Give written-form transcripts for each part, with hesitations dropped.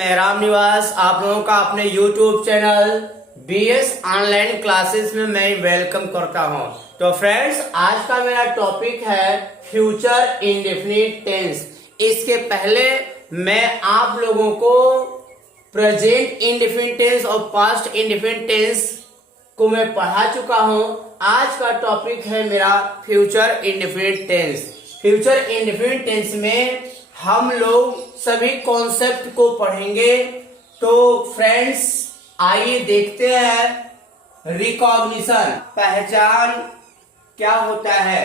मैं राम निवास आप लोगों का अपने YouTube channel BS online classes में मैं वेलकम करता हूं। तो फ्रेंड्स, आज का मेरा टॉपिक है फ्यूचर इंडेफिनिट टेंस। इसके पहले मैं आप लोगों को प्रेजेंट इंडेफिनिट टेंस और पास्ट इंडेफिनिट टेंस को मैं पढ़ा चुका हूं। आज का टॉपिक है मेरा future indefinite tense. Future indefinite tense में हम लोग सभी कॉन्सेप्ट को पढ़ेंगे। तो फ्रेंड्स, आइए देखते हैं रिकॉग्निशन, पहचान क्या होता है।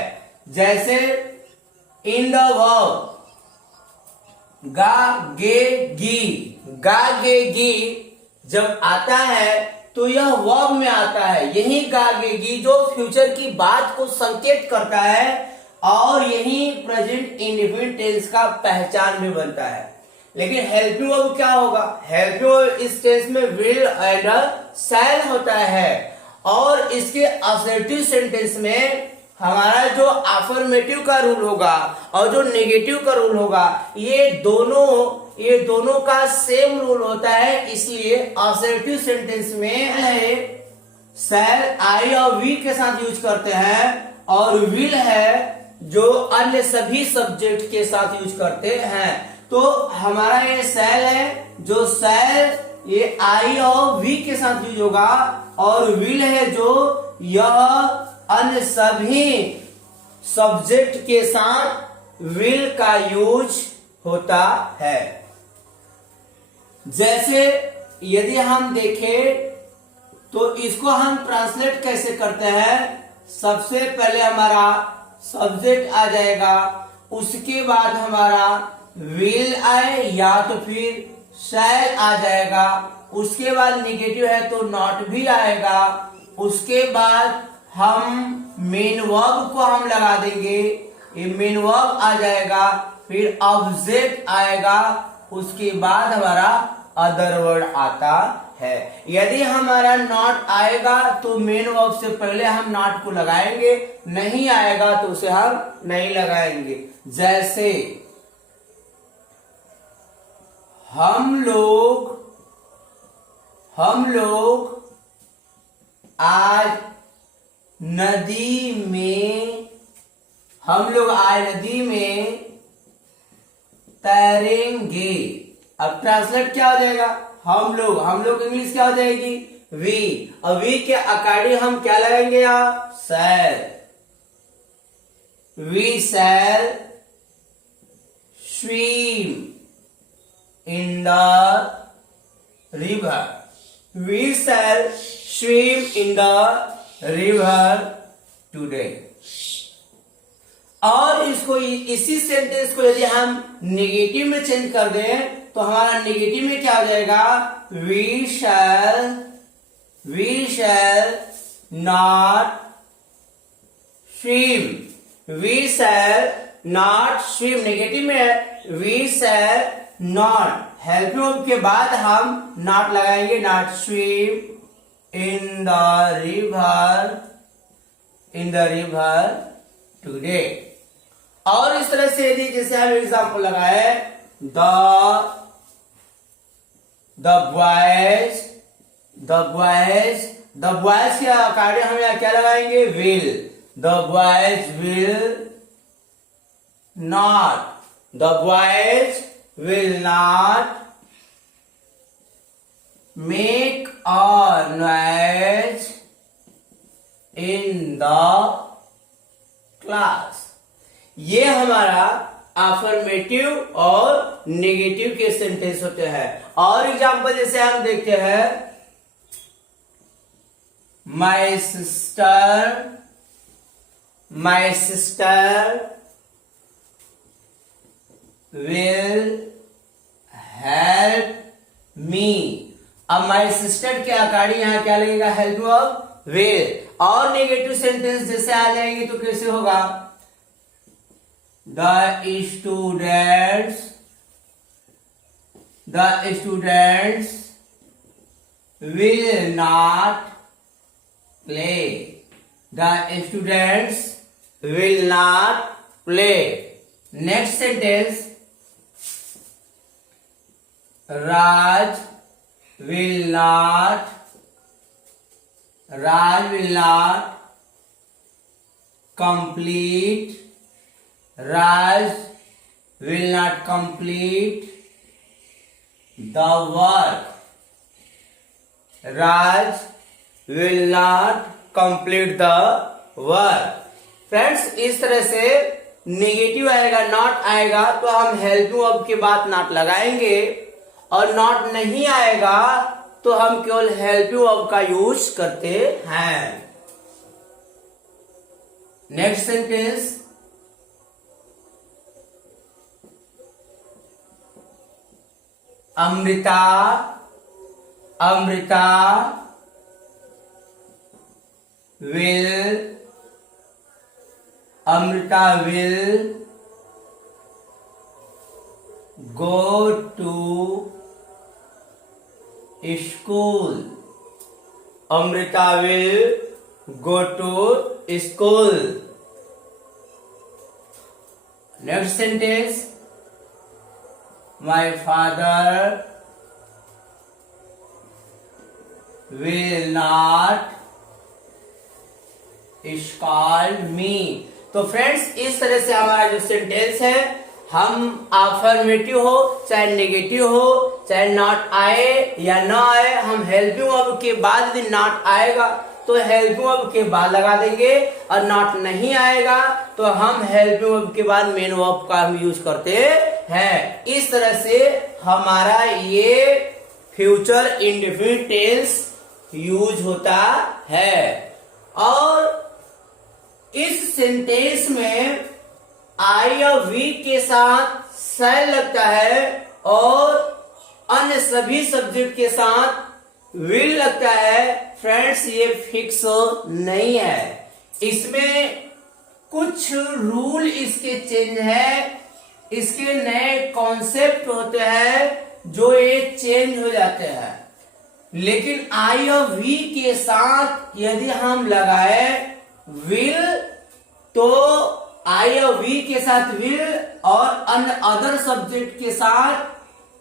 जैसे इन द वर्ब गा गे गी जब आता है तो यह वर्ब में आता है। यही गा गे गी जो फ्यूचर की बात को संकेत करता है और यही प्रेजेंट इंडेफिनिट टेंस का पहचान भी बनता है। लेकिन हेल्पिंग वर्ब क्या होगा? हेल्पिंग वर्ब इस टेंस में विल एंड शैल होता है और इसके असर्टिव सेंटेंस में हमारा जो अफर्मेटिव का रूल होगा और जो नेगेटिव का रूल होगा, ये दोनों का सेम रूल होता है। इसलिए असर्टिव सेंटेंस में शैल आई और वी के साथ यूज करते हैं और विल है जो अन्य सभी सब्जेक्ट के साथ यूज करते हैं। तो हमारा ये शैल है, जो शैल ये आई और वी के साथ यूज होगा, और विल है जो यह अन्य सभी सब्जेक्ट के साथ विल का यूज होता है। जैसे यदि हम देखें तो इसको हम ट्रांसलेट कैसे करते हैं। सबसे पहले हमारा सब्जेक्ट आ जाएगा, उसके बाद हमारा विल आए या तो फिर शैल आ जाएगा, उसके बाद नेगेटिव है तो नॉट भी आएगा, उसके बाद हम मेन वर्ब को हम लगा देंगे, ये मेन वर्ब आ जाएगा, फिर ऑब्जेक्ट आएगा, उसके बाद हमारा अदर वर्ड आता है। यदि हमारा नॉट आएगा तो मेन वर्ब से पहले हम नॉट को लगाएंगे, नहीं आएगा तो उसे हम नहीं लगाएंगे। जैसे हम लोग आज नदी में तैरेंगे। अब ट्रांसलेट क्या हो जाएगा? हम लोग इंग्लिश क्या हो जाएगी? वी। और वी के अकॉर्डिंग हम क्या लगाएंगे? यहाँ shall. We shall swim in the river. We shall swim in the river today. और इसको इसी सेंटेंस को यदि हम नेगेटिव में चेंज कर दें तो हमारा नेगेटिव में क्या हो जाएगा? We shall not swim. We shall not swim negative में है, we shall not. Helping verb के बाद हम नॉट लगाएंगे, not swim in the river today. और इस तरह से यदि जैसे हम एग्जाम्पल लगाए, द बॉयज के अकॉर्डिंग हम यहाँ क्या लगाएंगे? Will. The boys will not make a noise in the class. ये हमारा अफर्मेटिव और नेगेटिव के सेंटेंस होते हैं। और एग्जांपल जैसे हम देखते हैं, my sister will help me. अब माय सिस्टर के अकॉर्डिंग यहाँ क्या लगेगा? Help verb will. और नेगेटिव सेंटेंस जैसे आ जाएंगे तो कैसे होगा? The students will not play. The students will not play. Next sentence, Raj will not complete. Raj will not complete the work. Raj will not complete the work. Friends, इस तरह से negative आएगा, not आएगा तो हम helping verb के बाद not लगाएंगे, और नॉट नहीं आएगा तो हम केवल हेल्पिंग वर्ब का यूज करते हैं। Next sentence, Amrita will go to school. Amrita will go to school. Next sentence, my father will not scold me. तो फ्रेंड्स, इस तरह से हमारा जो सेंटेंस है, हम अफर्मेटिव हो चाहे नेगेटिव हो, चाहे नॉट आए या ना आए, हम हेल्पिंग वर्ब के बाद यदि नॉट आएगा तो हेल्पिंग वर्ब के बाद लगा देंगे, और नॉट नहीं आएगा तो हम हेल्पिंग वर्ब के बाद मेन वर्ब का हम यूज करते हैं। इस तरह से हमारा ये फ्यूचर इंडेफिनिट टेंस यूज होता है। और इस सेंटेंस में आई और वी के साथ शैल लगता है, और अन्य सभी सब्जेक्ट के साथ विल लगता है। फ्रेंड्स, ये फिक्स नहीं है, इसमें कुछ रूल इसके चेंज है, इसके नए कॉन्सेप्ट होते हैं जो ये चेंज हो जाते हैं। लेकिन आई और वी के साथ यदि हम लगाए विल, तो आई और वी के साथ विल और अन्य अदर सब्जेक्ट के साथ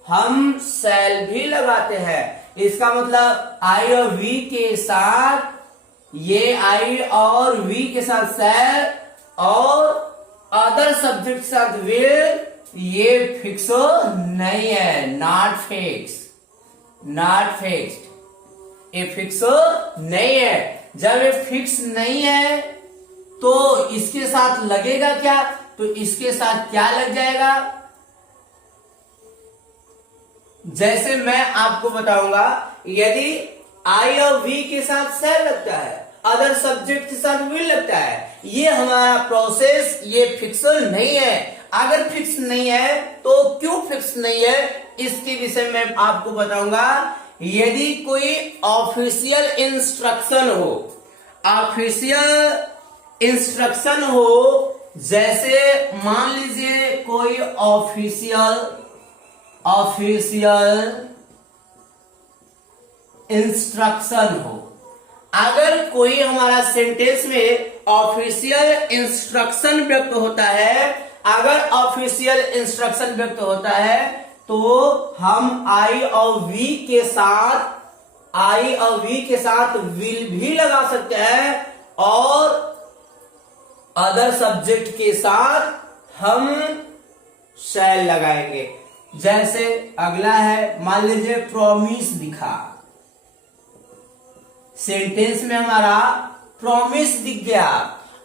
हम शैल भी लगाते हैं। इसका मतलब आई और वी के साथ, ये आई और वी के साथ शैल और अदर सब्जेक्ट के साथ विल, ये फिक्स नहीं है, नॉट फिक्स्ड, ये फिक्स नहीं है। जब ये फिक्स नहीं है तो इसके साथ लगेगा क्या, तो इसके साथ क्या लग जाएगा, जैसे मैं आपको बताऊंगा। यदि आई और वी के साथ शैल लगता है, अदर सब्जेक्ट के साथ विल लगता है, ये हमारा प्रोसेस ये फिक्स नहीं है। अगर फिक्स नहीं है तो क्यों फिक्स नहीं है, इसके विषय में आपको बताऊंगा। यदि कोई ऑफिशियल इंस्ट्रक्शन हो, जैसे मान लीजिए कोई ऑफिशियल इंस्ट्रक्शन हो, अगर कोई हमारा सेंटेंस में ऑफिशियल इंस्ट्रक्शन व्यक्त होता है, अगर ऑफिशियल इंस्ट्रक्शन व्यक्त होता है तो हम आई और वी के साथ विल भी लगा सकते हैं, और अदर सब्जेक्ट के साथ हम शैल लगाएंगे। जैसे अगला है, मान लीजिए प्रॉमिस दिखा, सेंटेंस में हमारा प्रॉमिस दिख गया,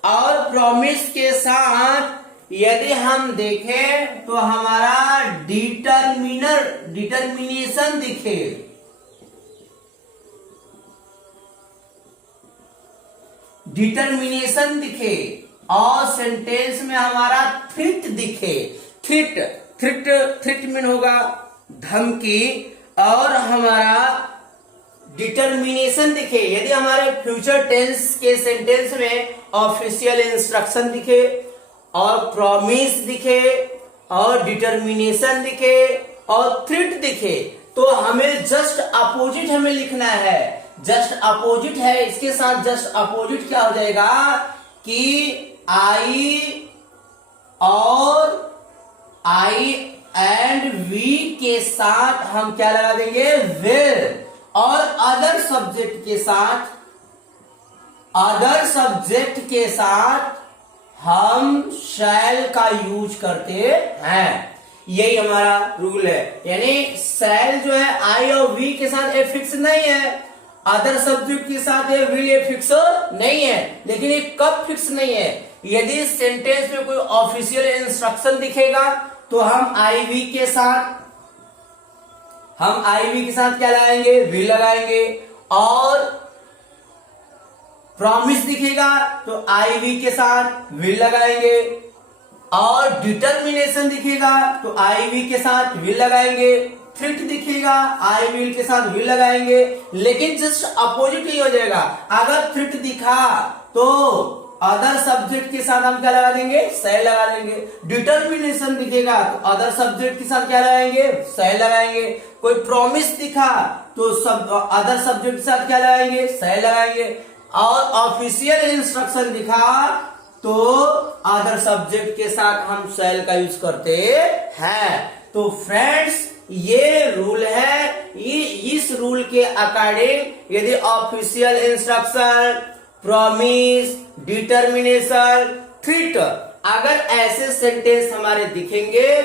और प्रॉमिस के साथ यदि हम देखें तो हमारा डिटर्मिनेशन दिखे, और सेंटेंस में हमारा थ्रेट दिखे। थ्रेट मीन होगा धमकी, और हमारा डिटर्मिनेशन दिखे। यदि हमारे फ्यूचर टेंस के सेंटेंस में ऑफिशियल इंस्ट्रक्शन दिखे और प्रॉमिस दिखे और डिटर्मिनेशन दिखे और थ्रेट दिखे, तो हमें जस्ट अपोजिट हमें लिखना है। जस्ट अपोजिट है, इसके साथ जस्ट अपोजिट क्या हो जाएगा कि आई एंड वी के साथ हम क्या लगा देंगे, विल, और अदर सब्जेक्ट के साथ हम शैल का यूज करते हैं। यही हमारा रूल है। यानी शैल जो है आई और वी के साथ ए फिक्स नहीं है, अदर सब्जेक्ट के साथ ये विल ये फिक्स नहीं है। लेकिन ये कब फिक्स नहीं है, यदि सेंटेंस में कोई ऑफिशियल इंस्ट्रक्शन दिखेगा तो हम आईवी के साथ क्या लगाएंगे, विल लगाएंगे, और प्रॉमिस दिखेगा तो आईवी के साथ विल लगाएंगे, और डिटर्मिनेशन दिखेगा तो आईवी के साथ विल लगाएंगे, थ्रेट दिखेगा आई विल के साथ विल लगाएंगे। लेकिन जस्ट अपोजिट ही हो जाएगा, अगर थ्रेट दिखा तो अदर सब्जेक्ट के साथ हम क्या लगा देंगे, शैल लगा देंगे। डिटर्मिनेशन दिखेगा तो अदर सब्जेक्ट के साथ क्या लगाएंगे, शैल लगाएंगे। कोई प्रॉमिस दिखा तो अदर सब्जेक्ट के साथ क्या लगाएंगे, शैल लगाएंगे। और ऑफिशियल इंस्ट्रक्शन दिखा तो अदर सब्जेक्ट के साथ हम शैल का यूज करते हैं। तो फ्रेंड्स ये रूल है, इस रूल के अकॉर्डिंग यदि official instruction, promise, determination, threat अगर ऐसे सेंटेंस हमारे दिखेंगे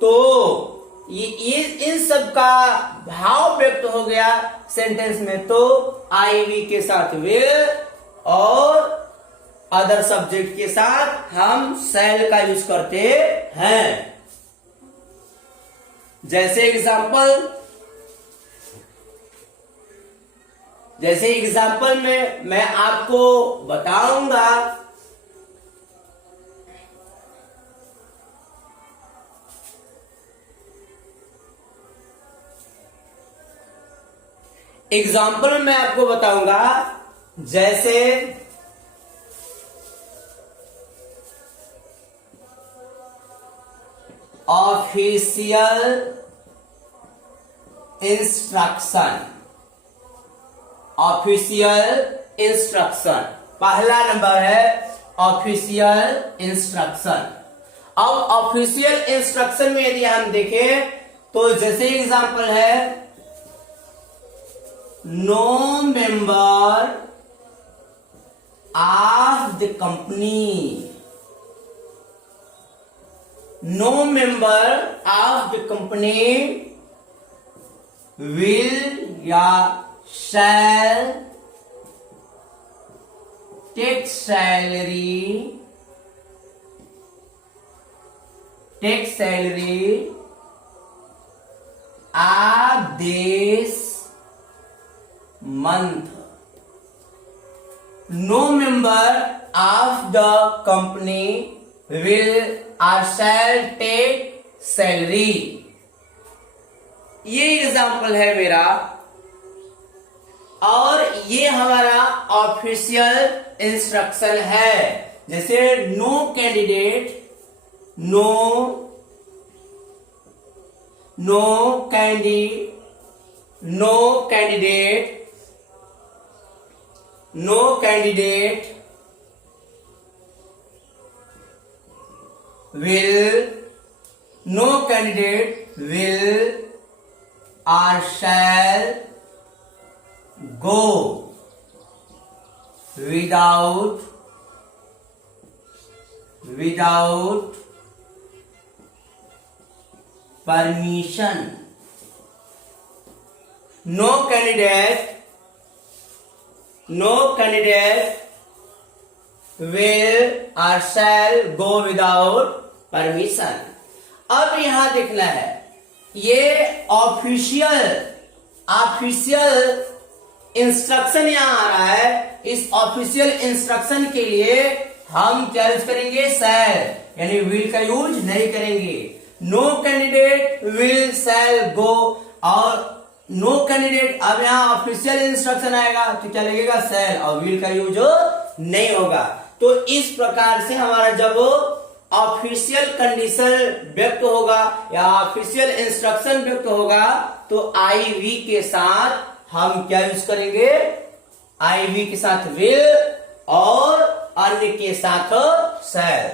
तो ये इन सब का भाव व्यक्त हो गया सेंटेंस में, तो आईवी के साथ विल और अदर सब्जेक्ट के साथ हम शैल का यूज करते हैं। जैसे एग्जाम्पल में मैं आपको बताऊंगा, एग्जाम्पल में आपको बताऊंगा जैसे ऑफिशियल इंस्ट्रक्शन। पहला नंबर है ऑफिशियल इंस्ट्रक्शन। अब ऑफिशियल इंस्ट्रक्शन में यदि हम देखें तो जैसे एग्जांपल है, no member of the company, no member of the company will या shall take salary of this month. No member of the company will or shall take salary। ये एग्जाम्पल है मेरा, और ये हमारा ऑफिशियल इंस्ट्रक्शन है। जैसे no candidate will or shall go without permission। No candidate will or shall go without permission. अब यहां देखना है, ये ऑफिशियल इंस्ट्रक्शन यहां आ रहा है। इस ऑफिशियल इंस्ट्रक्शन के लिए हम क्या यूज करेंगे, शैल, यानी विल का यूज नहीं करेंगे। नो कैंडिडेट विल शैल गो, और नो कैंडिडेट, अब यहां ऑफिशियल इंस्ट्रक्शन आएगा तो क्या लगेगा, शैल, और विल का यूज नहीं होगा। तो इस प्रकार से हमारा जब ऑफिशियल कंडीशन व्यक्त होगा या ऑफिशियल इंस्ट्रक्शन व्यक्त होगा तो आईवी के साथ हम क्या यूज करेंगे, आईवी के साथ विल और अन्य के साथ शैल।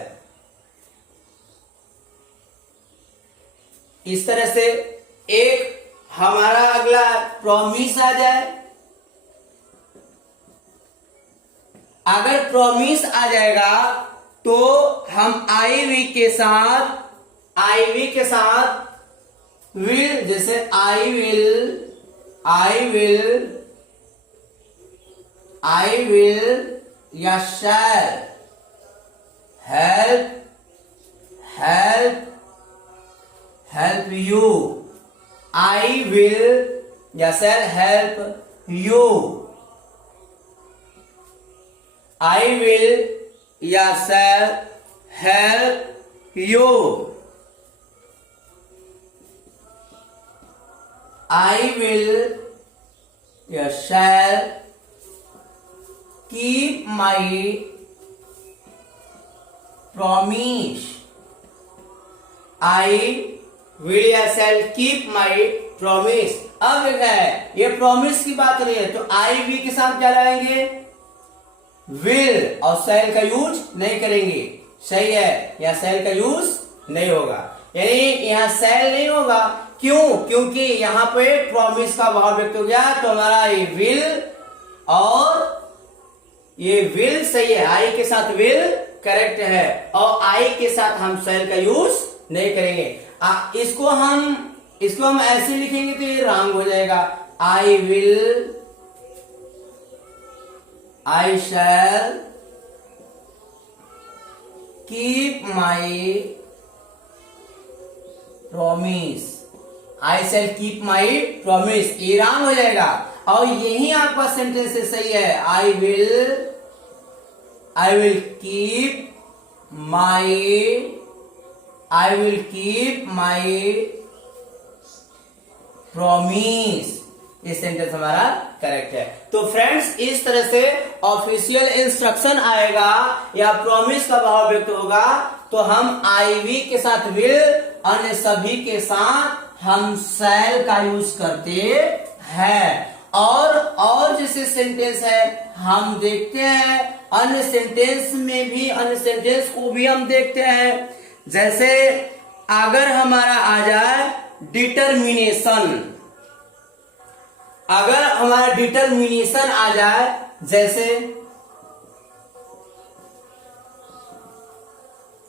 इस तरह से एक हमारा अगला प्रॉमिस आ जाए। अगर प्रॉमिस आ जाएगा तो हम आईवी के साथ विल, जैसे आई विल या shall help you, I will या shall help you, I will या shall help you, I will या shall keep my promise, I will या शैल कीप माई प्रॉमिस। अब क्या है, ये प्रॉमिस की बात नहीं है, तो आई वी के साथ क्या लगाएंगे, विल, और शैल का यूज नहीं करेंगे। सही है, यहां शैल का यूज नहीं होगा, यानी यहां शैल नहीं होगा। क्यों? क्योंकि यहां पे प्रॉमिस का भाव व्यक्त हो गया, तो हमारा ये विल और ये विल सही है, आई के साथ विल करेक्ट है, और आई के साथ हम शैल का यूज नहीं करेंगे। इसको हम ऐसे लिखेंगे तो ये रॉन्ग हो जाएगा। I shall keep my promise, I shall keep my promise, ये रॉन्ग हो जाएगा। और यही आपका सेंटेंस सही है, I will keep my promise, ये सेंटेंस हमारा करेक्ट है। तो फ्रेंड्स, इस तरह से ऑफिशियल इंस्ट्रक्शन आएगा या प्रॉमिस का भाव व्यक्त होगा, तो हम आईवी के साथ विल, अन्य सभी के साथ हम शैल का यूज करते हैं। और जैसे सेंटेंस है हम देखते हैं, अन्य सेंटेंस को भी हम देखते हैं। जैसे अगर हमारा आ जाए डिटर्मिनेशन, अगर हमारा डिटर्मिनेशन आ जाए, जैसे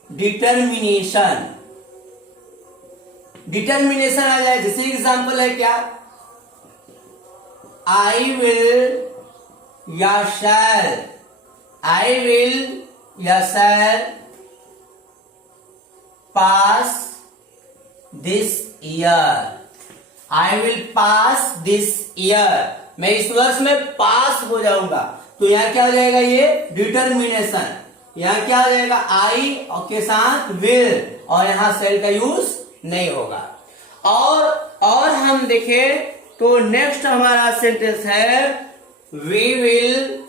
डिटर्मिनेशन आ जाए, जैसे एग्जांपल है क्या, आई विल या shall pass this year, I will pass this year, मैं इस वर्ष में पास हो जाऊंगा। तो यहां क्या हो जाएगा, ये डिटर्मिनेशन, यहां क्या हो जाएगा, आई के साथ विल, और यहां शैल का यूज नहीं होगा। और हम देखें तो नेक्स्ट हमारा सेंटेंस है we will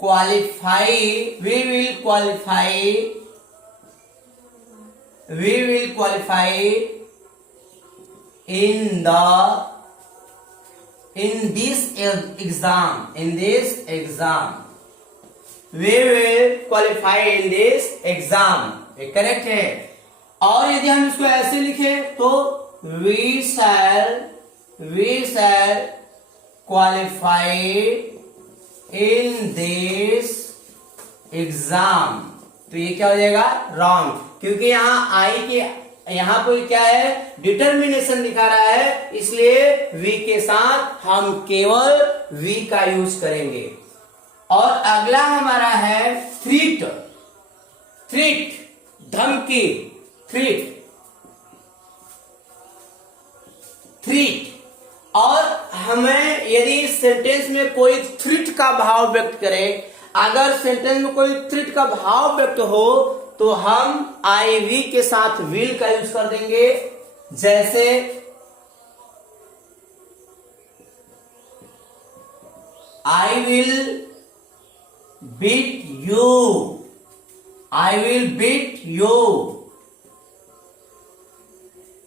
qualify in this exam, we will qualify in this exam, ये करेक्ट है। और यदि हम इसको ऐसे लिखें तो we shall qualify in this exam, तो ये क्या हो जाएगा, रॉन्ग, क्योंकि यहाँ पर क्या है, डिटर्मिनेशन दिखा रहा है, इसलिए वी के साथ हम केवल वी का यूज करेंगे। और अगला हमारा है थ्रीट, धमकी, थ्रीट। और हमें यदि सेंटेंस में कोई थ्रीट का भाव व्यक्त करे, अगर सेंटेंस में कोई थ्रीट का भाव व्यक्त हो, तो हम आई वी के साथ विल का यूज कर देंगे। जैसे I will beat you,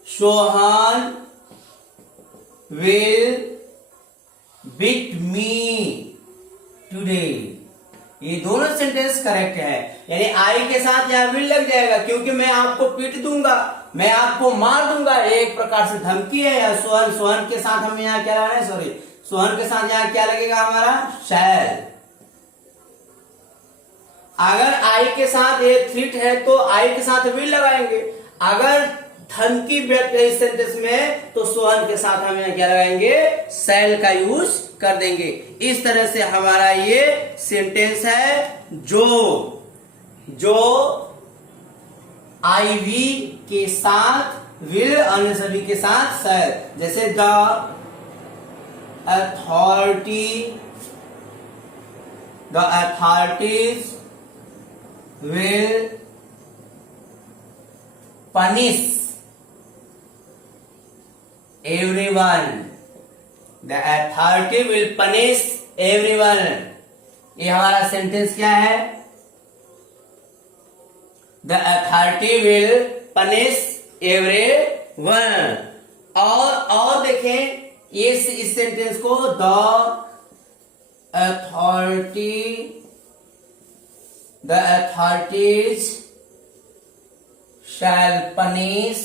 Sohan will beat me today, ये दोनों सेंटेंस करेक्ट है। यानी आई के साथ यहाँ विल लग जाएगा, क्योंकि मैं आपको पीट दूंगा, मैं आपको मार दूंगा, एक प्रकार से धमकी है। या सोहन, सोहन के साथ हम यहाँ क्या लगा रहे हैं, सॉरी, सोहन के साथ यहाँ क्या लगेगा हमारा, शैल। अगर आई के साथ ये थ्रेट है तो आई के साथ विल लगाएंगे। अगर धमकी व्यक्त है इस सेंटेंस में तो सोहन के साथ हम यहाँ क्या लगाएंगे, शैल का यूज कर देंगे। इस तरह से हमारा ये सेंटेंस है जो आईवी के साथ विल, अन्य सभी के साथ शैल। जैसे the authorities will punish everyone. The authority will punish everyone. ये हमारा सेंटेंस क्या है, The authority will punish everyone. और देखें ये इस सेंटेंस को, The authorities shall punish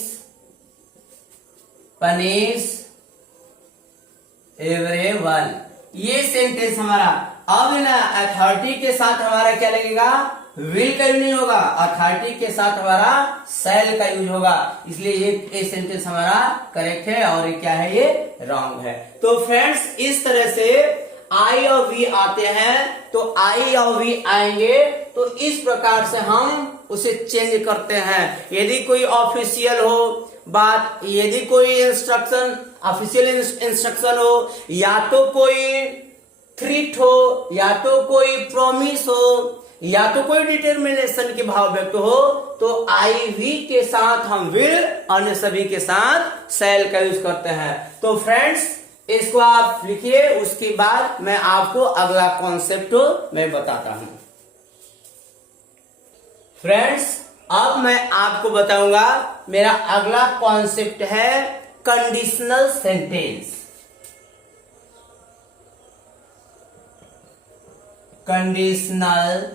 everyone. ये सेंटेंस हमारा। अब ना अथॉरिटी के साथ हमारा क्या लगेगा, विल का यूज नहीं होगा, अथॉरिटी के साथ हमारा शैल का यूज होगा। इसलिए ये सेंटेंस हमारा करेक्ट है और ये क्या है, ये रॉन्ग है। तो फ्रेंड्स इस तरह से आई और वी आते हैं, तो आई और वी आएंगे तो इस प्रकार से हम उसे चेंज करते हैं। यदि कोई ऑफिशियल हो बात, यदि कोई इंस्ट्रक्शन, ऑफिशियल इंस्ट्रक्शन हो, या तो कोई थ्रेट हो, या तो कोई प्रॉमिस हो, या तो कोई डिटर्मिनेशन के भाव व्यक्त हो, तो आई वी के साथ हम विल, अन्य सभी के साथ शैल का यूज करते हैं। तो फ्रेंड्स इसको आप लिखिए, उसके बाद मैं आपको अगला कॉन्सेप्ट मैं बताता हूं। फ्रेंड्स अब मैं आपको बताऊंगा, मेरा अगला कॉन्सेप्ट है कंडीशनल सेंटेंस। Conditional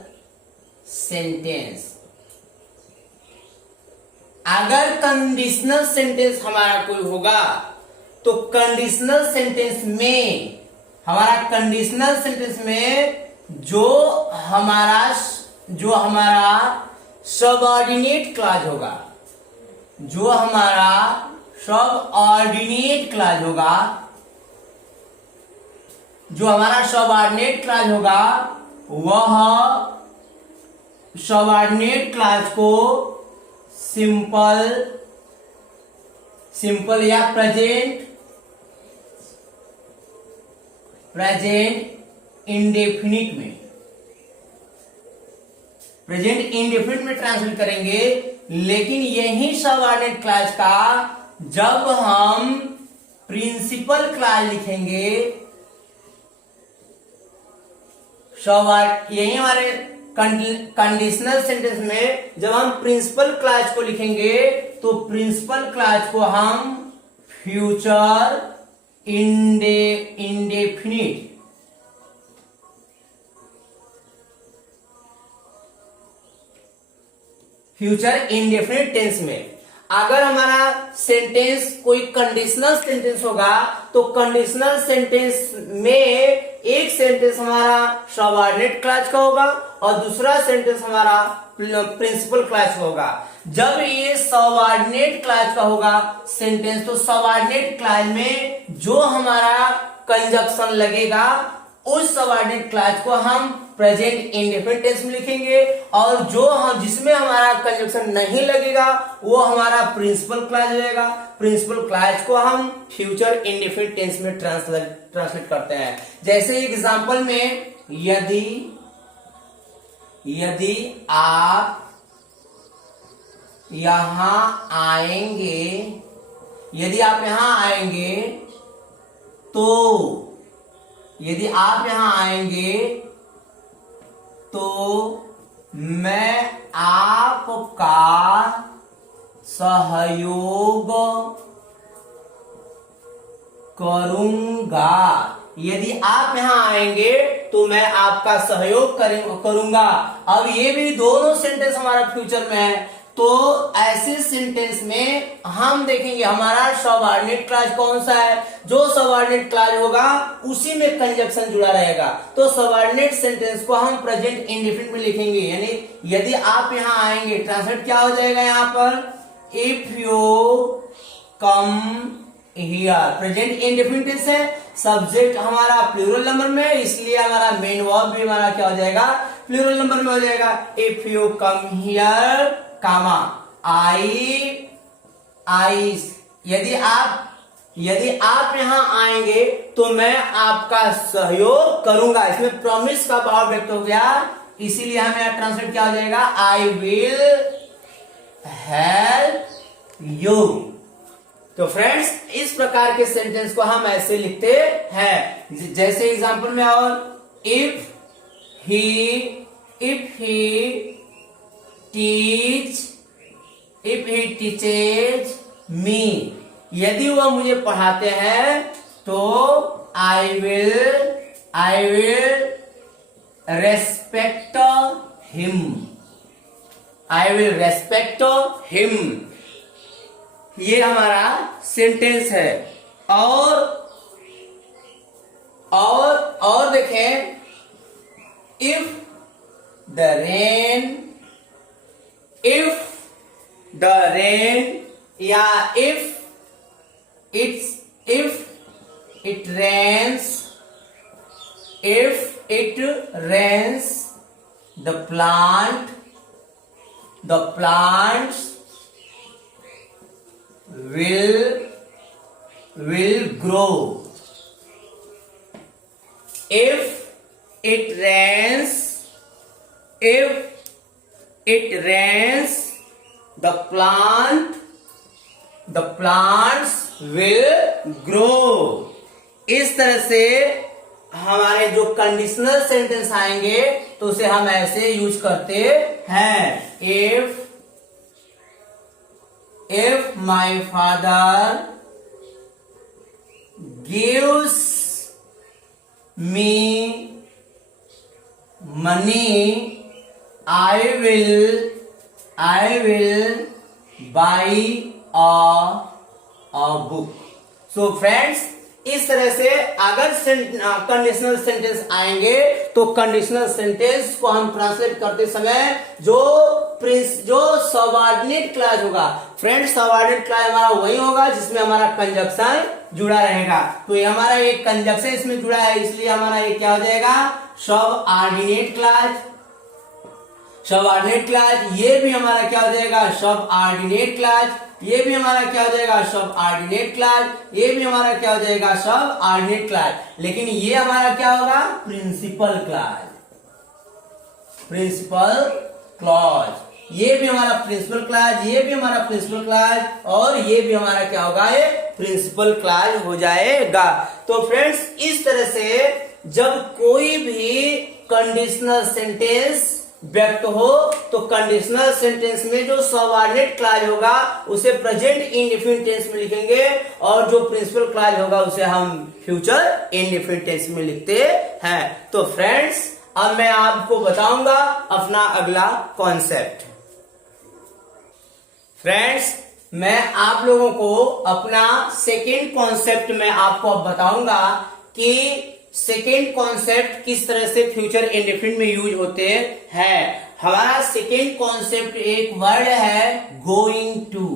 sentence. अगर कंडीशनल सेंटेंस हमारा कोई होगा तो कंडीशनल सेंटेंस में, हमारा कंडीशनल सेंटेंस में जो हमारा सबऑर्डिनेट क्लॉज होगा, जो हमारा सबऑर्डिनेट क्लॉज होगा, जो हमारा सबऑर्डिनेट क्लॉज होगा, वह सबऑर्डिनेट क्लॉज को सिंपल या प्रेजेंट इंडेफिनिट में ट्रांसलेट करेंगे। लेकिन यही सबऑर्डिनेट क्लॉज का जब हम प्रिंसिपल क्लॉज लिखेंगे, यही हमारे कंडीशनल सेंटेंस में जब हम प्रिंसिपल क्लॉज को लिखेंगे तो प्रिंसिपल क्लॉज को हम फ्यूचर इंडेफिनिट टेंस में। अगर हमारा सेंटेंस कोई कंडीशनल सेंटेंस होगा तो कंडीशनल सेंटेंस में एक सेंटेंस हमारा सबऑर्डिनेट क्लॉज का होगा और दूसरा सेंटेंस हमारा प्रिंसिपल क्लॉज का होगा। जब ये सबऑर्डिनेट क्लॉज का होगा सेंटेंस, तो सबऑर्डिनेट क्लॉज में जो हमारा कंजक्शन लगेगा उस सबऑर्डिनेट क्लॉज को हम प्रेजेंट इंडेफिनिट टेंस में लिखेंगे, और जो हम जिसमें हमारा कंजक्शन नहीं लगेगा वो हमारा प्रिंसिपल क्लॉज रहेगा। प्रिंसिपल क्लॉज को हम फ्यूचर इंडेफिनिट टेंस में ट्रांसलेट करते हैं। जैसे एग्जांपल में, यदि आप यहां आएंगे, तो मैं आपका सहयोग करूंगा। यदि आप यहां आएंगे तो मैं आपका सहयोग करूंगा। अब ये भी दोनों सेंटेंस हमारा फ्यूचर में है, तो ऐसे सेंटेंस में हम देखेंगे हमारा सबऑर्डिनेट क्लॉज कौन सा है। जो सबऑर्डिनेट क्लॉज होगा उसी में कंजक्शन जुड़ा रहेगा। तो सबऑर्डिनेट सेंटेंस को हम प्रेजेंट इंडेफिनिट में लिखेंगे, यानी यदि आप यहां आएंगे, ट्रांसलेट क्या हो जाएगा यहां पर, if you come here, present indefinite है, सब्जेक्ट हमारा प्लूरल नंबर में, इसलिए हमारा मेन वर्ब भी हमारा क्या हो जाएगा, प्लूरल नंबर में हो जाएगा। इफ यू कम हियर कामा आई, यदि आप यहां आएंगे तो मैं आपका सहयोग करूंगा, इसमें प्रॉमिस का भाव व्यक्त हो गया, इसीलिए हमें यहां ट्रांसलेट क्या हो जाएगा, आई विल हेल्प यू। तो फ्रेंड्स इस प्रकार के सेंटेंस को हम ऐसे लिखते हैं, जैसे एग्जांपल में, और इफ ही टीचेज मी, यदि वह मुझे पढ़ाते हैं तो आई विल रेस्पेक्ट हिम। ये हमारा सेंटेंस है। और देखें, इफ द रेन या if it rains, the plants will grow. If it rains, the plants will grow. इस तरह से हमारे जो कंडीशनल सेंटेंस आएंगे तो उसे हम ऐसे यूज करते हैं। if my father gives me money, I will buy a book. So friends, इस तरह से अगर कंडीशनल सेंटेंस आएंगे तो कंडीशनल सेंटेंस को हम ट्रांसलेट करते समय जो सबऑर्डिनेट क्लॉज होगा, फ्रेंड्स सबऑर्डिनेट क्लॉज हमारा वही होगा जिसमें हमारा कंजक्शन जुड़ा रहेगा। तो ये हमारा एक कंजक्शन इसमें जुड़ा है, इसलिए हमारा ये क्या हो जाएगा, सबऑर्डिनेट क्लॉज। सबऑर्डिनेट क्लॉज ये भी हमारा क्या हो जाएगा, सबऑर्डिनेट क्लॉज। ये भी हमारा क्या हो जाएगा, सबऑर्डिनेट क्लॉज। ये भी हमारा क्या हो जाएगा, सबऑर्डिनेट क्लॉज। लेकिन ये हमारा क्या होगा, प्रिंसिपल क्लॉज। प्रिंसिपल क्लॉज ये भी हमारा प्रिंसिपल क्लॉज, ये भी हमारा प्रिंसिपल क्लॉज, और ये भी हमारा क्या होगा, ये प्रिंसिपल क्लॉज हो जाएगा। तो फ्रेंड्स इस तरह से जब कोई भी कंडीशनल सेंटेंस व्यक्त हो तो कंडीशनल सेंटेंस में जो सबऑर्डिनेट क्लॉज होगा उसे प्रेजेंट इंडेफिनिट टेंस में लिखेंगे, और जो प्रिंसिपल क्लॉज होगा उसे हम फ्यूचर इंडेफिनिट टेंस में लिखते हैं। तो फ्रेंड्स अब मैं आपको बताऊंगा अपना अगला कॉन्सेप्ट। फ्रेंड्स मैं आप लोगों को अपना सेकेंड कॉन्सेप्ट में आपको बताऊंगा कि सेकेंड कॉन्सेप्ट किस तरह से फ्यूचर इंडेफिनिट में यूज होते हैं। हमारा सेकेंड कॉन्सेप्ट एक वर्ड है गोइंग टू।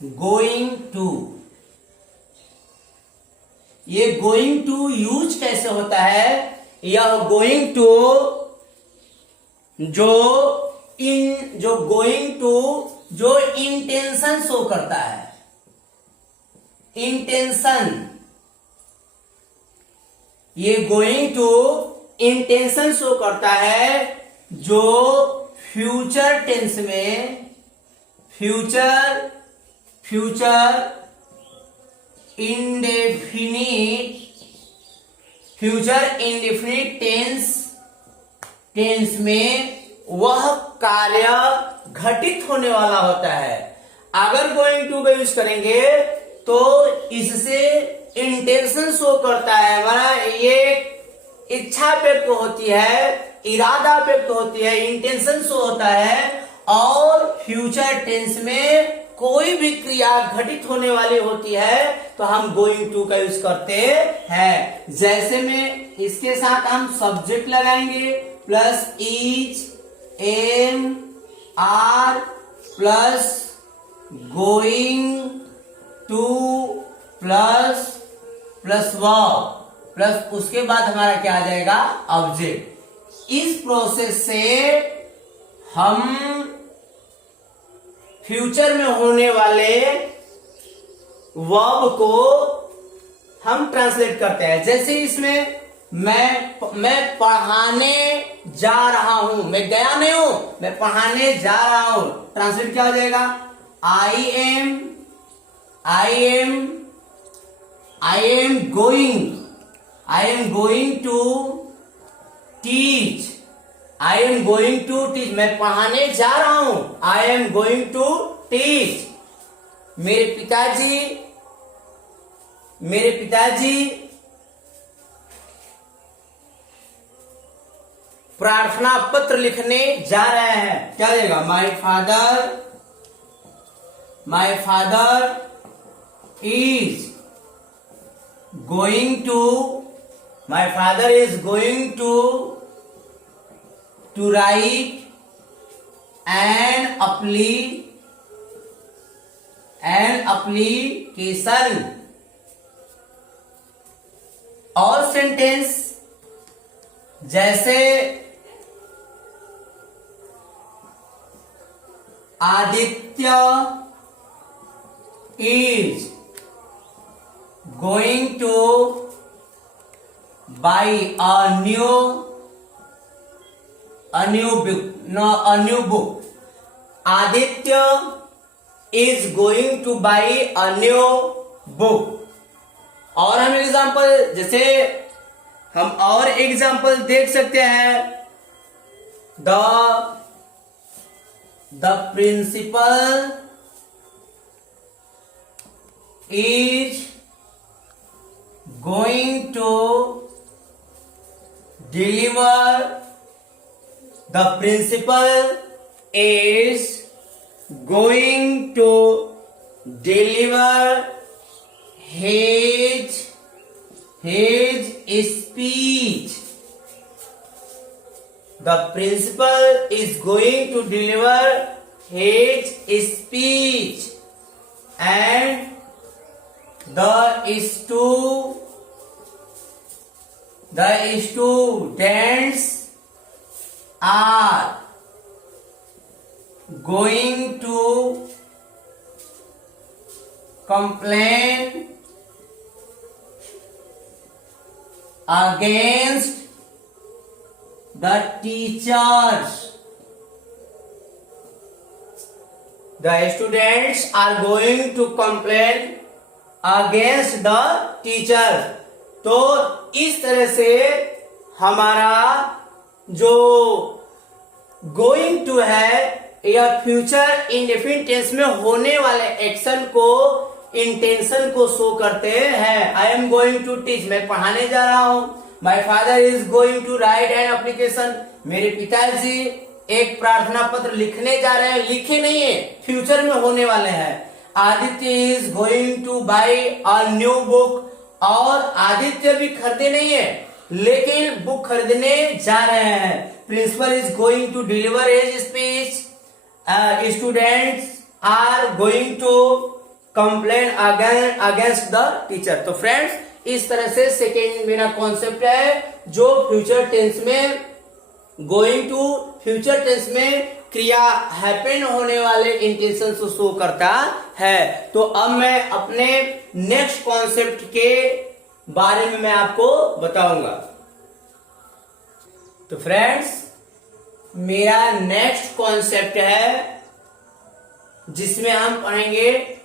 गोइंग टू, ये गोइंग टू यूज कैसे होता है, यह गोइंग टू जो गोइंग टू जो इंटेंशन शो करता है, इंटेंशन, ये गोइंग टू इंटेंशन शो करता है जो फ्यूचर टेंस में फ्यूचर इंडेफिनिट टेंस में वह कार्य घटित होने वाला होता है। अगर गोइंग टू का यूज करेंगे तो इससे इंटेंशन शो करता है, हमारा ये इच्छा व्यक्त होती है, इरादा व्यक्त होती है, इंटेंशन शो होता है। और फ्यूचर टेंस में कोई भी क्रिया घटित होने वाली होती है तो हम गोइंग टू का यूज करते हैं। जैसे में इसके साथ हम सब्जेक्ट लगाएंगे plus is, am, are plus going to plus verb plus उसके बाद हमारा क्या आ जाएगा ऑब्जेक्ट। इस प्रोसेस से हम फ्यूचर में होने वाले वर्ब को हम ट्रांसलेट करते हैं। जैसे इसमें मैं पढ़ाने जा रहा हूं, मैं गया नहीं हूं, मैं पढ़ाने जा रहा हूं। ट्रांसलेट क्या हो जाएगा? I am going to teach. I am going to teach, मैं पढ़ाने जा रहा हूं। I am going to teach. मेरे पिताजी प्रार्थना पत्र लिखने जा रहे हैं। क्या देगा? My father is going to write an application। और सेंटेंस जैसे Aditya is going to buy a new book। Aditya is going to buy a new book। और हम एग्जाम्पल जैसे हम और एग्जाम्पल देख सकते हैं। The principal is going to deliver his speech। The principal is going to deliver his speech and the students are going to complain against the teachers। The students are going to complain against the teachers। तो इस तरह से हमारा जो going to है या future indefinite tense में होने वाले एक्शन को, इंटेंशन को शो करते हैं। I am going to teach, मैं पढ़ाने जा रहा हूं। My father is going to write an application, मेरे पिताजी एक प्रार्थना पत्र लिखने जा रहे हैं। लिखे नहीं है, फ्यूचर में होने वाले हैं। Aditya is going two by a new book, और आदित्य भी खरीदे नहीं है लेकिन बुक खरीदने जा रहे हैं। Principal is going to deliver his speech, students are going to complain against the teacher. तो फ्रेंड्स, इस तरह से सेकेंड मेरा कॉन्सेप्ट है जो फ्यूचर टेंस में गोइंग टू, फ्यूचर टेंस में क्रिया हैपन होने वाले इंटेंशन को शो करता है। तो अब मैं अपने नेक्स्ट कॉन्सेप्ट के बारे में मैं आपको बताऊंगा। तो फ्रेंड्स, मेरा नेक्स्ट कॉन्सेप्ट है जिसमें हम पढ़ेंगे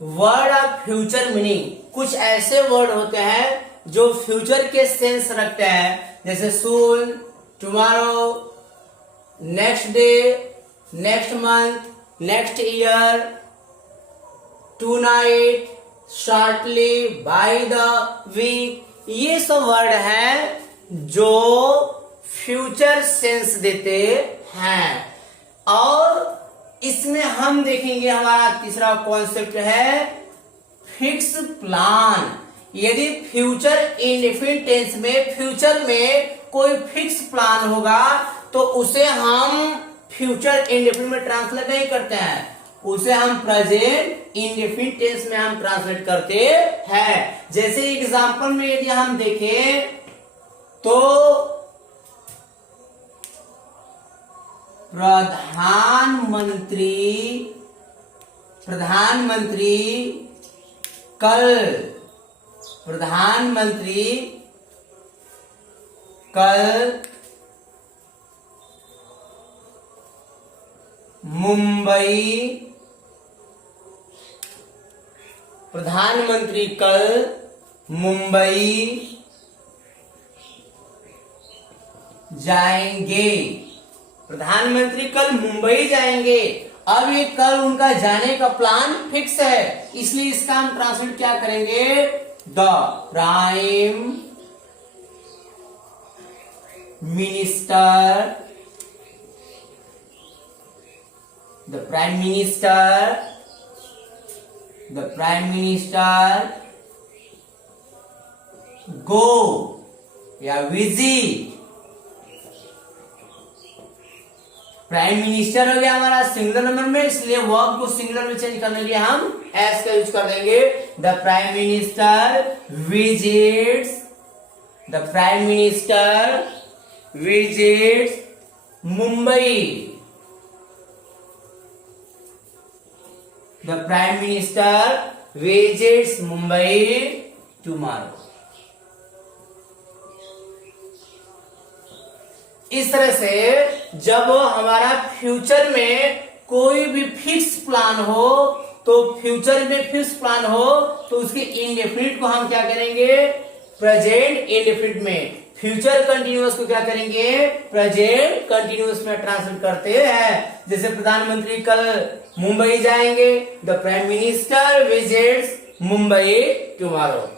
वर्ड ऑफ फ्यूचर मीनिंग। कुछ ऐसे वर्ड होते हैं जो फ्यूचर के सेंस रखते हैं, जैसे soon, tomorrow, next day, next month, next year, tonight, shortly, by the week, ये सब वर्ड है जो फ्यूचर सेंस देते हैं। और इसमें हम देखेंगे हमारा तीसरा कॉन्सेप्ट है फिक्स प्लान। यदि फ्यूचर इंडेफिनिट टेंस में फ्यूचर में कोई फिक्स प्लान होगा तो उसे हम फ्यूचर इंडेफिनिट में ट्रांसलेट नहीं करते हैं, उसे हम प्रेजेंट इंडेफिनिट टेंस में हम ट्रांसलेट करते हैं। जैसे एग्जांपल में यदि हम देखें तो प्रधानमंत्री कल मुंबई जाएंगे। प्रधानमंत्री कल मुंबई जाएंगे। अब ये कल उनका जाने का प्लान फिक्स है, इसलिए इसका हम ट्रांसलेट क्या करेंगे, द प्राइम मिनिस्टर गो या विजिट। प्राइम मिनिस्टर हो गया हमारा सिंगुलर नंबर में, इसलिए वर्ब को सिंगुलर में चेंज करने के लिए हम एस का यूज कर देंगे। The prime minister visits Mumbai. The prime minister visits Mumbai tomorrow. इस तरह से जब हमारा फ्यूचर में कोई भी फिक्स प्लान हो तो उसके इंडेफिनिट को हम क्या करेंगे, प्रेजेंट इंडेफिनिट में। फ्यूचर कंटिन्यूअस को क्या करेंगे, प्रेजेंट कंटिन्यूअस में ट्रांसलेट करते हैं। जैसे प्रधानमंत्री कल मुंबई जाएंगे, the prime minister visits Mumbai tomorrow.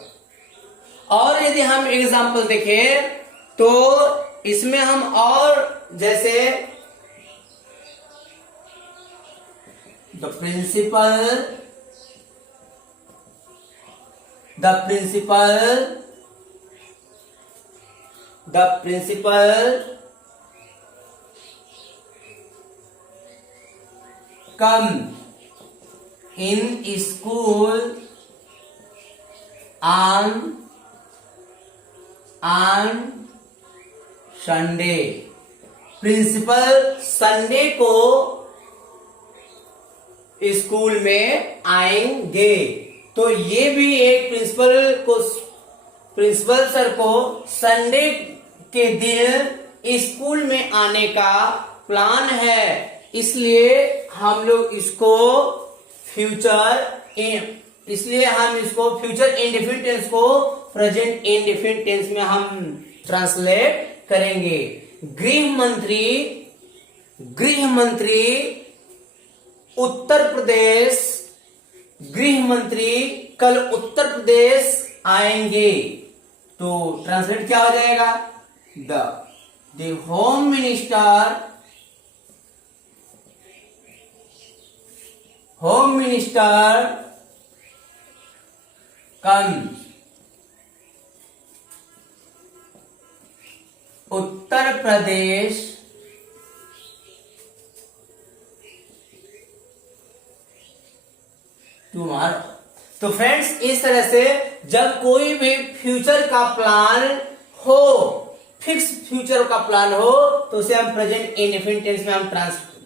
और यदि हम एग्जाम्पल देखें तो इसमें हम और जैसे the principal come in school on Sunday. Principal Sunday को स्कूल में आएंगे। तो ये भी एक प्रिंसिपल सर को संडे के दिन स्कूल में आने का प्लान है, इसलिए हम इसको फ्यूचर इंडेफिनिट टेंस को प्रेजेंट इंडेफिनिट टेंस में हम ट्रांसलेट करेंगे। गृह मंत्री कल उत्तर प्रदेश आएंगे। तो ट्रांसलेट क्या हो जाएगा, the home minister comes Uttar Pradesh tomorrow. तो फ्रेंड्स, इस तरह से जब कोई भी फ्यूचर का प्लान हो, फिक्स फ्यूचर का प्लान हो, तो उसे हम प्रेजेंट इंडेफिनिट टेंस में हम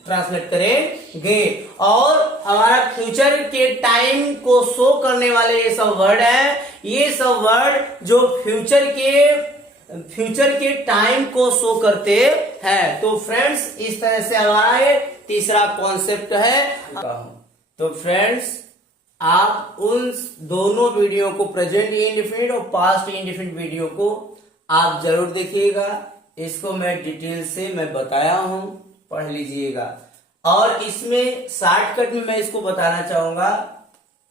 ट्रांसलेट करेंगे। और हमारा फ्यूचर के टाइम को शो करने वाले ये सब वर्ड है, ये सब वर्ड जो फ्यूचर के टाइम को शो करते हैं। तो फ्रेंड्स, इस तरह से हमारा ये तीसरा कॉन्सेप्ट है। तो फ्रेंड्स, आप उन दोनों वीडियो को, प्रेजेंट इंडेफिनिट और पास्ट इंडेफिनिट वीडियो को आप जरूर देखिएगा। इसको मैं डिटेल से मैं बताया हूं, पढ़ लीजिएगा। और इसमें शॉर्टकट में मैं इसको बताना चाहूंगा,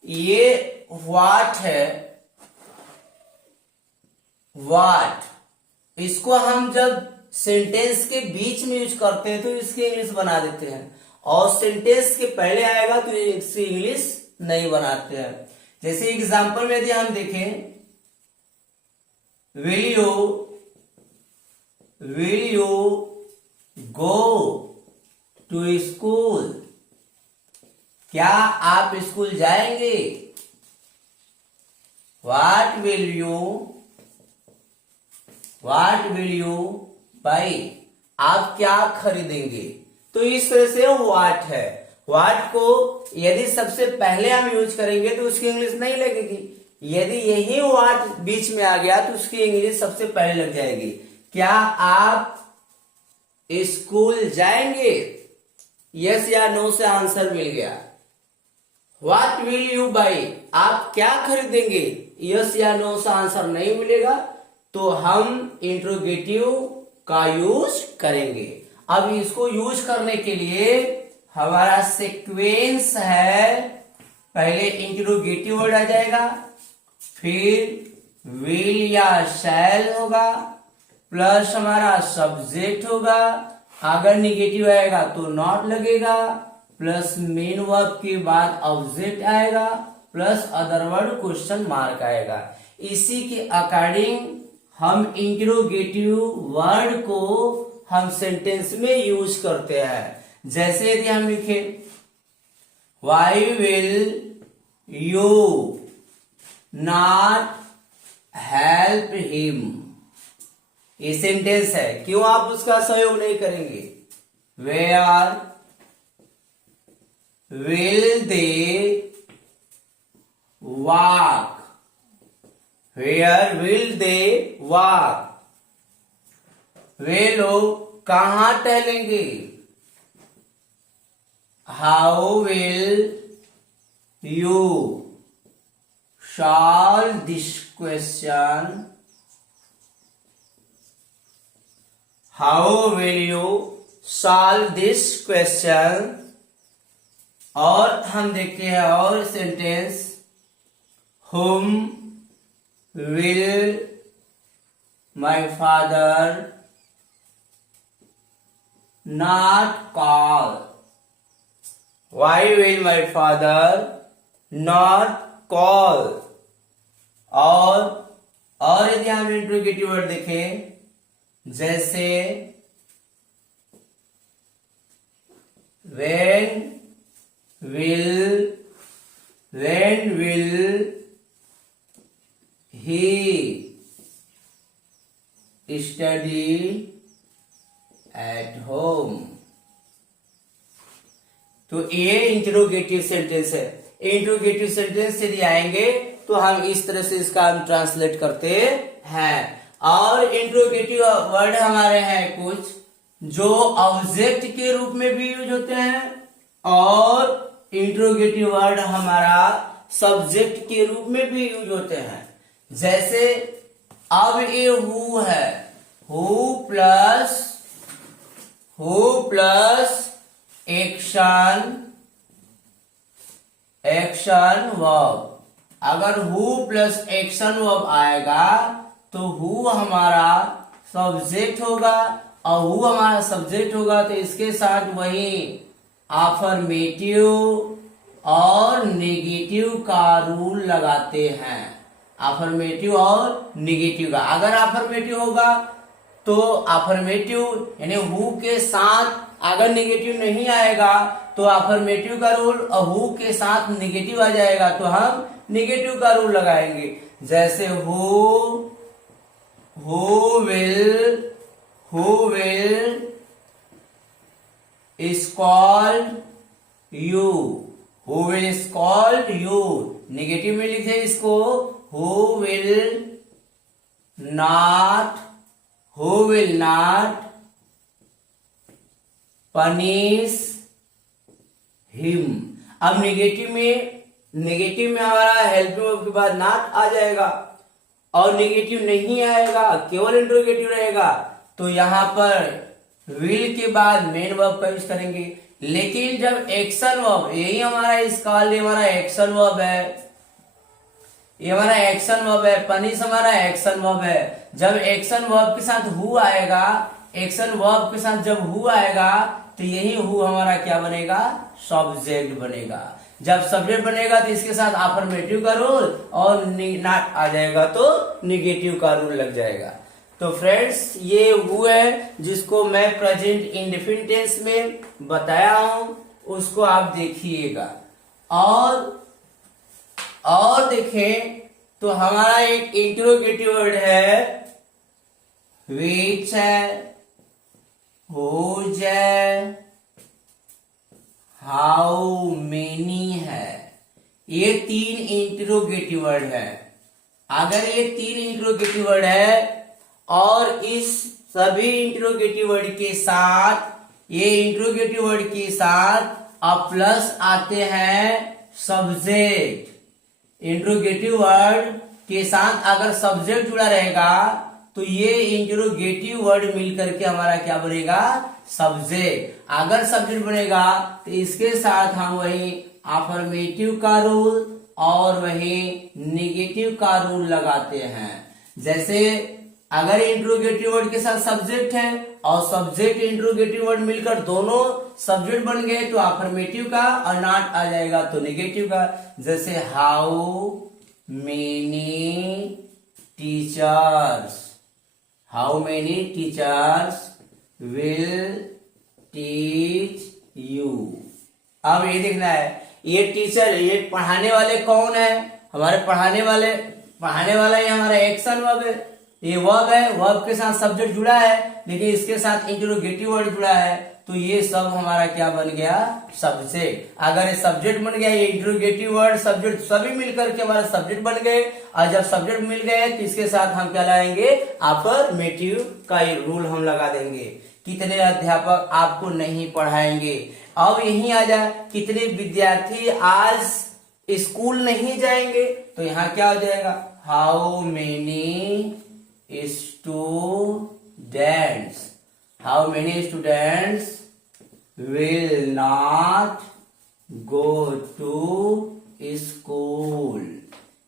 ये व्हाट है, व्हाट, इसको हम जब सेंटेंस के बीच में यूज करते हैं तो इसकी इंग्लिश बना देते हैं, और सेंटेंस के पहले आएगा तो इसकी इंग्लिश नहीं बनाते हैं। जैसे एग्जांपल में यदि हम देखें, will you go to school, क्या आप स्कूल जाएंगे? व्हाट विल यू बाई, आप क्या खरीदेंगे? तो इस तरह से व्हाट है। व्हाट को यदि सबसे पहले हम यूज करेंगे तो उसकी इंग्लिश नहीं लगेगी, यदि यही व्हाट बीच में आ गया तो उसकी इंग्लिश सबसे पहले लग जाएगी। क्या आप स्कूल जाएंगे? यस या नो से आंसर मिल गया। व्हाट विल यू बाई, आप क्या खरीदेंगे? यस या नो से आंसर नहीं मिलेगा तो हम इंट्रोगेटिव का यूज करेंगे। अब इसको यूज करने के लिए हमारा सीक्वेंस है, पहले इंट्रोगेटिव वर्ड आ जाएगा, फिर विल या शैल होगा, प्लस हमारा सब्जेक्ट होगा, अगर निगेटिव आएगा तो नॉट लगेगा, प्लस मेन वर्ब के बाद ऑब्जेक्ट आएगा, plus other word question mark आएगा। इसी के अकॉर्डिंग हम इंट्रोगेटिव वर्ड को हम सेंटेंस में यूज करते हैं। जैसे यदि हम लिखे why will you not help him, ये सेंटेंस है, क्यों आप उसका सहयोग नहीं करेंगे? Where will they walk, where will they walk, वे लोग कहां टहलेंगे? How will you solve this question, how will you solve this question. और हम देखते हैं और sentence, whom will my father not call, why will my father not call। और यदि हम इंट्रोगेटिव वर्ड देखें, जैसे when will he study at home। तो ये इंट्रोगेटिव सेंटेंस है। इंट्रोगेटिव सेंटेंस यदि आएंगे तो हम इस तरह से इसका हम ट्रांसलेट करते हैं। और इंट्रोगेटिव वर्ड हमारे हैं कुछ जो ऑब्जेक्ट के रूप में भी यूज होते हैं, और इंट्रोगेटिव वर्ड हमारा सब्जेक्ट के रूप में भी यूज होते हैं। जैसे अब ये हु है, हु प्लस एक्शन वर्ब। अगर हु प्लस एक्शन वर्ब आएगा तो हु हमारा सब्जेक्ट होगा, और हु हमारा सब्जेक्ट होगा तो इसके साथ वही अफर्मेटिव और नेगेटिव का रूल लगाते हैं। अफर्मेटिव और नेगेटिव का, अगर अफर्मेटिव होगा तो अफर्मेटिव यानी हु के साथ, अगर नेगेटिव नहीं आएगा तो अफर्मेटिव का रूल, और हु के साथ नेगेटिव आ जाएगा तो हम नेगेटिव का रूल लगाएंगे। जैसे who will scold you, who will scold you। Negative में लिखे इसको who will not punish him। अब नेगेटिव में हमारा हेल्प के बाद नॉट आ जाएगा, और नेगेटिव नहीं आएगा, केवल इंट्रोगेटिव रहेगा, तो यहां पर विल के बाद मेन वर्ब का यूज करेंगे। लेकिन जब एक्शन वर्ब, यही हमारा इस काल में हमारा एक्शन वर्ब है, ये हमारा एक्शन वर्ब है, पनिश हमारा एक्शन वर्ब है। जब एक्शन वर्ब के साथ हु आएगा, एक्शन वर्ब के साथ जब हु आएगा तो यही हु हमारा क्या बनेगा, सब्जेक्ट बनेगा। जब सब्जेक्ट बनेगा तो इसके साथ अफर्मेटिव का रूल और नॉट आ जाएगा तो निगेटिव का रूल लग जाएगा। तो फ्रेंड्स ये हु है जिसको मैं प्रेजेंट इंडेफिनिट टेंस में बताया हूं, उसको आप देखिएगा। और देखें तो हमारा एक इंट्रोगेटिव वर्ड है, विच है, हुज है, हाउ मेनी है। ये 3 इंट्रोगेटिव वर्ड है। अगर ये 3 इंट्रोगेटिव वर्ड है और इस सभी इंट्रोगेटिव वर्ड के साथ, ये इंट्रोगेटिव वर्ड के साथ अब प्लस आते हैं सब्जेक्ट। इंट्रोगेटिव वर्ड के साथ अगर सब्जेक्ट जुड़ा रहेगा तो ये इंट्रोगेटिव वर्ड मिलकर के हमारा क्या बनेगा, सब्जेक्ट। अगर सब्जेक्ट बनेगा तो इसके साथ हम वही अफर्मेटिव का रूल और वही निगेटिव का रूल लगाते हैं। जैसे अगर इंट्रोगेटिव वर्ड के साथ सब्जेक्ट है और सब्जेक्ट इंट्रोगेटिव वर्ड मिलकर दोनों सब्जेक्ट बन गए तो अफर्मेटिव का और नॉट आ जाएगा तो निगेटिव का। जैसे how many teachers, how many teachers will teach you. अब ये देखना है, ये टीचर, ये पढ़ाने वाले कौन है, हमारे पढ़ाने वाला ये हमारा एक्शन वर्ब है। ये वर्ब है, वर्ब के साथ सब्जेक्ट जुड़ा है लेकिन इसके साथ इंट्रोगेटिव वर्ड जुड़ा है तो ये सब हमारा क्या बन गया, सब्जेक्ट। अगर ये सब्जेक्ट बन गया, ये इंट्रोगेटिव वर्ड सब्जेक्ट सभी मिलकर के हमारा सब्जेक्ट बन गए। और जब सब्जेक्ट मिल गए तो इसके साथ हम क्या लाएंगे, अफर्मेटिव का रूल हम लगा देंगे। कितने अध्यापक आपको नहीं पढ़ाएंगे। अब यही आ जाए, कितने विद्यार्थी आज स्कूल नहीं जाएंगे, तो यहाँ क्या हो जाएगा, how many students, how many students will not go to school.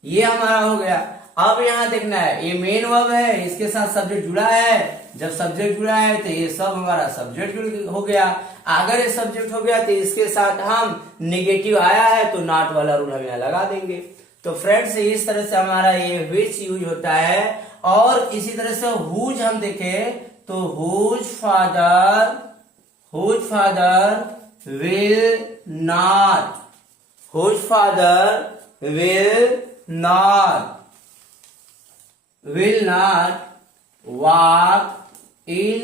ये हमारा हो गया। अब यहाँ देखना है, ये मेन वर्ब है, इसके साथ सब्जेक्ट जुड़ा है। जब सब्जेक्ट जुड़ा है तो ये सब हमारा सब्जेक्ट हो गया। अगर ये सब्जेक्ट हो गया तो इसके साथ हम निगेटिव आया है तो नॉट वाला रूल हम यहाँ लगा देंगे। तो फ्रेंड्स इस तरह से हमारा ये विच यूज होता है। और इसी तरह से हुज हम देखें तो whose father will not, whose father will not walk in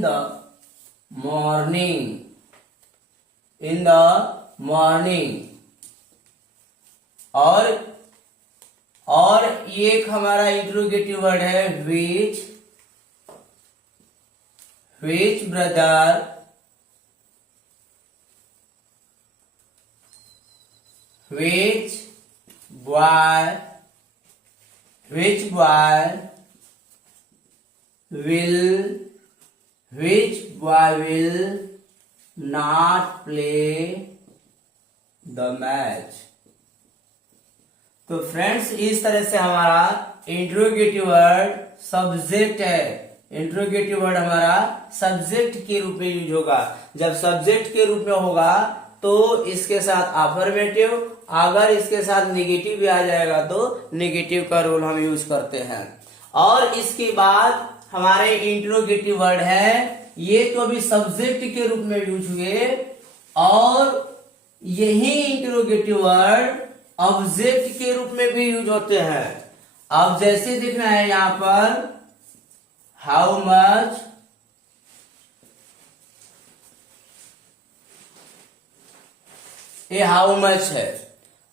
the morning, और ये एक हमारा इंट्रोगेटिव वर्ड है which brother which boy will not play the match। तो फ्रेंड्स इस तरह से हमारा इंट्रोगेटिव वर्ड सब्जेक्ट है। इंट्रोगेटिव वर्ड हमारा सब्जेक्ट के रूप में यूज होगा। जब सब्जेक्ट के रूप में होगा तो इसके साथ अफर्मेटिव, अगर इसके साथ निगेटिव भी आ जाएगा तो निगेटिव का रूल हम यूज करते हैं। और इसके बाद हमारे इंट्रोगेटिव वर्ड है, ये तो अभी सब्जेक्ट के रूप में यूज हुए, और यही इंट्रोगेटिव वर्ड ऑब्जेक्ट के रूप में भी यूज होते हैं। अब जैसे देखना है यहां पर हाउ मच, ये हाउ मच है।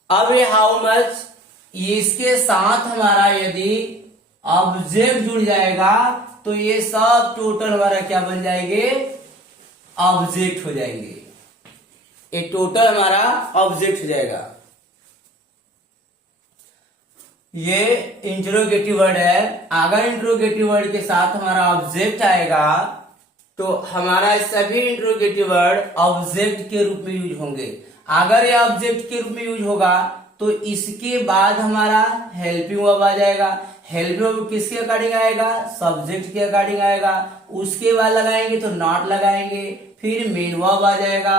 अब ये हाउ मच, इसके साथ हमारा यदि ऑब्जेक्ट जुड़ जाएगा तो ये सब टोटल हमारा क्या बन जाएंगे, ऑब्जेक्ट हो जाएंगे। ये टोटल हमारा ऑब्जेक्ट हो जाएगा। ये इंट्रोगेटिव वर्ड है। अगर इंट्रोगेटिव वर्ड के साथ हमारा ऑब्जेक्ट आएगा तो हमारा सभी इंट्रोगेटिव वर्ड ऑब्जेक्ट के रूप में यूज होंगे। अगर ये ऑब्जेक्ट के रूप में यूज होगा तो इसके बाद हमारा हेल्पिंग वर्ब आ जाएगा। हेल्पिंग वर्ब किसके अकॉर्डिंग आएगा? सब्जेक्ट के अकॉर्डिंग आएगा। उसके बाद लगाएंगे तो नॉट लगाएंगे, फिर मेन वर्ब आ जाएगा,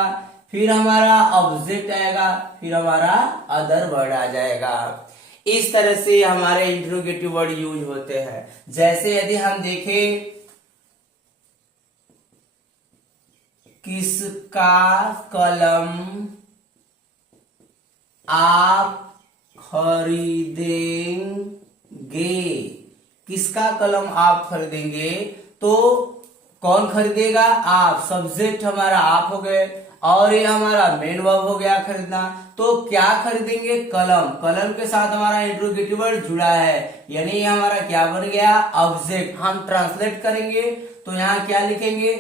फिर हमारा ऑब्जेक्ट आएगा, फिर हमारा अदर वर्ड आ जाएगा। इस तरह से हमारे इंट्रोगेटिव वर्ड यूज होते हैं। जैसे यदि हम देखें किसका कलम आप खरीदेंगे? किसका कलम आप खरीदेंगे? तो कौन खरीदेगा? आप। सब्जेक्ट हमारा आप हो गए और ये हमारा मेन वर्ब हो गया खरीदना। तो क्या खरीदेंगे? कलम। कलम के साथ हमारा इंट्रोगेटिव वर्ड जुड़ा है, यानी ये हमारा क्या बन गया? ऑब्जेक्ट। हम ट्रांसलेट करेंगे तो यहाँ क्या लिखेंगे?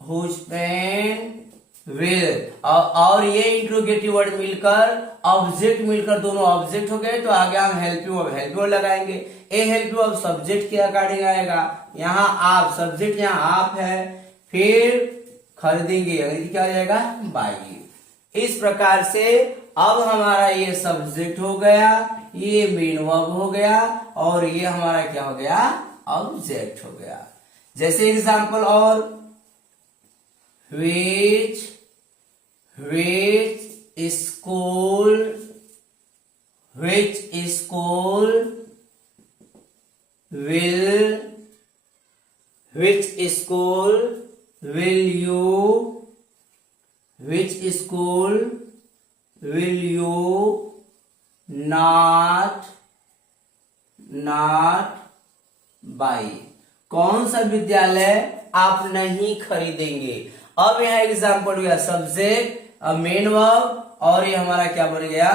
Whose pen will. और ये इंट्रोगेटिव वर्ड मिलकर ऑब्जेक्ट मिलकर दोनों ऑब्जेक्ट हो गए। तो आगे हम हेल्पिंग वर्ब लगाएंगे। ए हेल्पिंग वर्ब सब्जेक्ट के अकॉर्डिंग आएगा। यहाँ आप, सब्जेक्ट यहाँ आप है, फिर खरीदेंगे अंग्रेजी क्या हो जाएगा? बाई। इस प्रकार से अब हमारा ये सब्जेक्ट हो गया, ये मेन वर्ब हो गया और ये हमारा क्या हो गया? ऑब्जेक्ट हो गया। जैसे एग्जांपल और which school will you not buy? कौन सा विद्यालय आप नहीं खरीदेंगे? अब यहाँ एग्जाम्पल हुआ सब्जेक्ट, मेन वर्ब और ये हमारा क्या बन गया?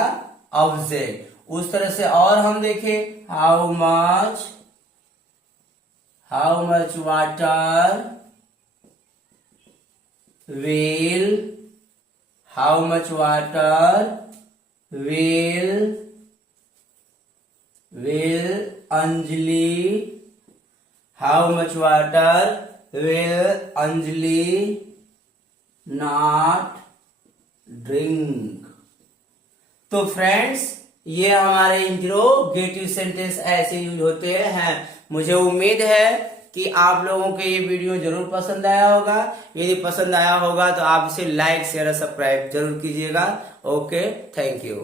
ऑब्जेक्ट। उस तरह से और हम देखें how much water will Anjali not drink? तो फ्रेंड्स ये हमारे इंट्रोगेटिव सेंटेंस ऐसे यूज होते हैं। मुझे उम्मीद है कि आप लोगों को ये वीडियो जरूर पसंद आया होगा। यदि पसंद आया होगा तो आप इसे लाइक शेयर और सब्सक्राइब जरूर कीजिएगा। Okay, thank you.